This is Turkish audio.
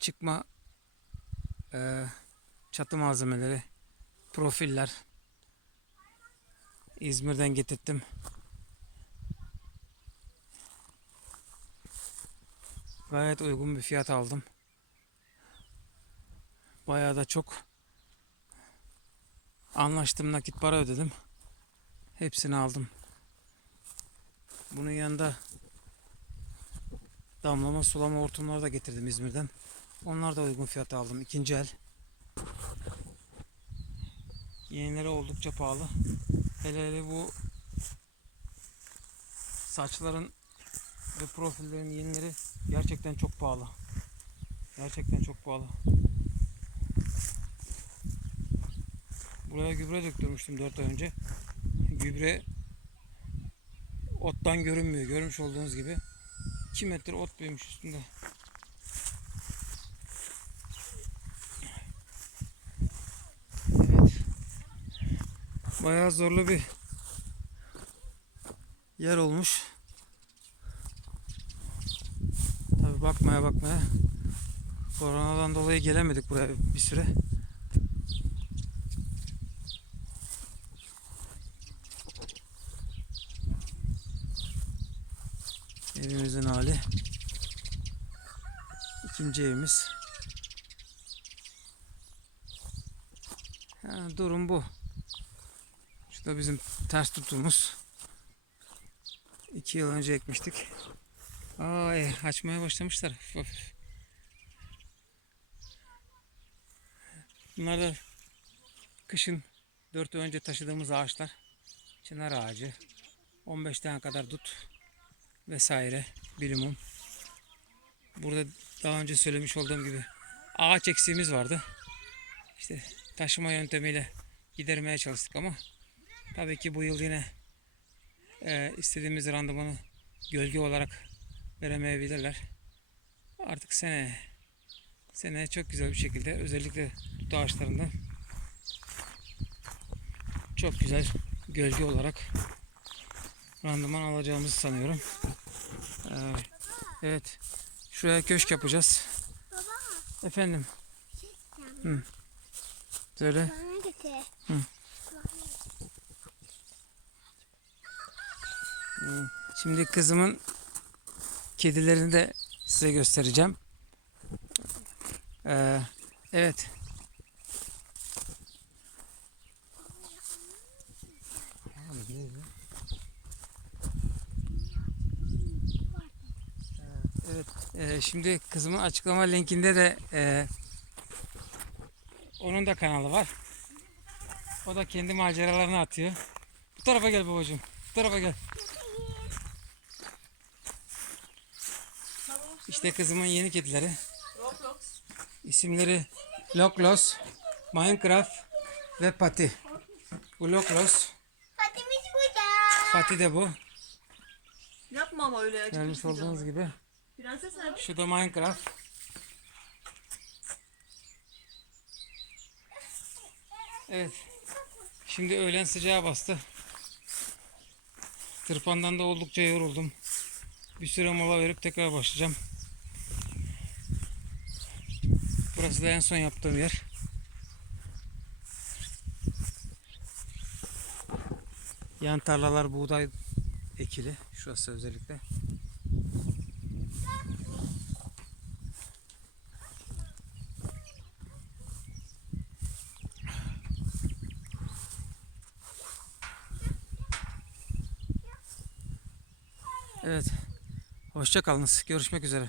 çıkma e, çatı malzemeleri, profiller. İzmir'den getirttim. Gayet uygun bir fiyat aldım. Bayağı da çok anlaştım nakit para ödedim. Hepsini aldım. Bunun yanında damlama sulama hortumları da getirdim İzmir'den. Onlar da uygun fiyata aldım. İkinci el. Yenileri oldukça pahalı. Hele hele bu saçların ve profillerin yenileri gerçekten çok pahalı. Gerçekten çok pahalı. Buraya gübre döktürmüştüm 4 ay önce. Gübre ottan görünmüyor. Görmüş olduğunuz gibi. 2 metre ot büyümüş üstünde. Bayağı zorlu bir yer olmuş. Tabi bakmaya bakmaya koronadan dolayı gelemedik buraya bir süre. Evimizin hali. İkinci evimiz. Ha, durum bu. Şu da bizim ters tutumuz. İki yıl önce ekmiştik. Ay açmaya başlamışlar. Bunlar da kışın 4 ay önce taşıdığımız ağaçlar. Çınar ağacı. 15 tane kadar dut vesaire bilimum. Burada daha önce söylemiş olduğum gibi ağaç eksiğimiz vardı. İşte taşıma yöntemiyle gidermeye çalıştık ama tabii ki bu yıl yine e, istediğimiz randımanı gölge olarak veremeyebilirler. Artık sene seneye çok güzel bir şekilde özellikle dut ağaçlarından çok güzel gölge olarak randıman alacağımızı sanıyorum. Ee, evet. Şuraya köşk yapacağız. Efendim. Hı. Söyle. Bana Şimdi kızımın kedilerini de size göstereceğim. Ee, evet. Evet. e, şimdi kızımın açıklama linkinde de e, onun da kanalı var. O da kendi maceralarını atıyor. Bu tarafa gel babacığım. Bu tarafa gel. İşte kızımın yeni kedileri. Roblox. İsimleri Loklos, Minecraft ve Pati. Bu Loklos, Fatimiz burada. Pati de bu. Yapma ama öyle acıklı Görmüş olduğunuz gibi. Prenses nerede? Şu da Minecraft. Evet. Şimdi öğlen sıcağı bastı. Tırpandan da oldukça yoruldum. Bir süre mola verip tekrar başlayacağım. Burası da en son yaptığım yer. Yan tarlalar buğday ekili. Şurası özellikle. Evet. Hoşça kalınız. Görüşmek üzere.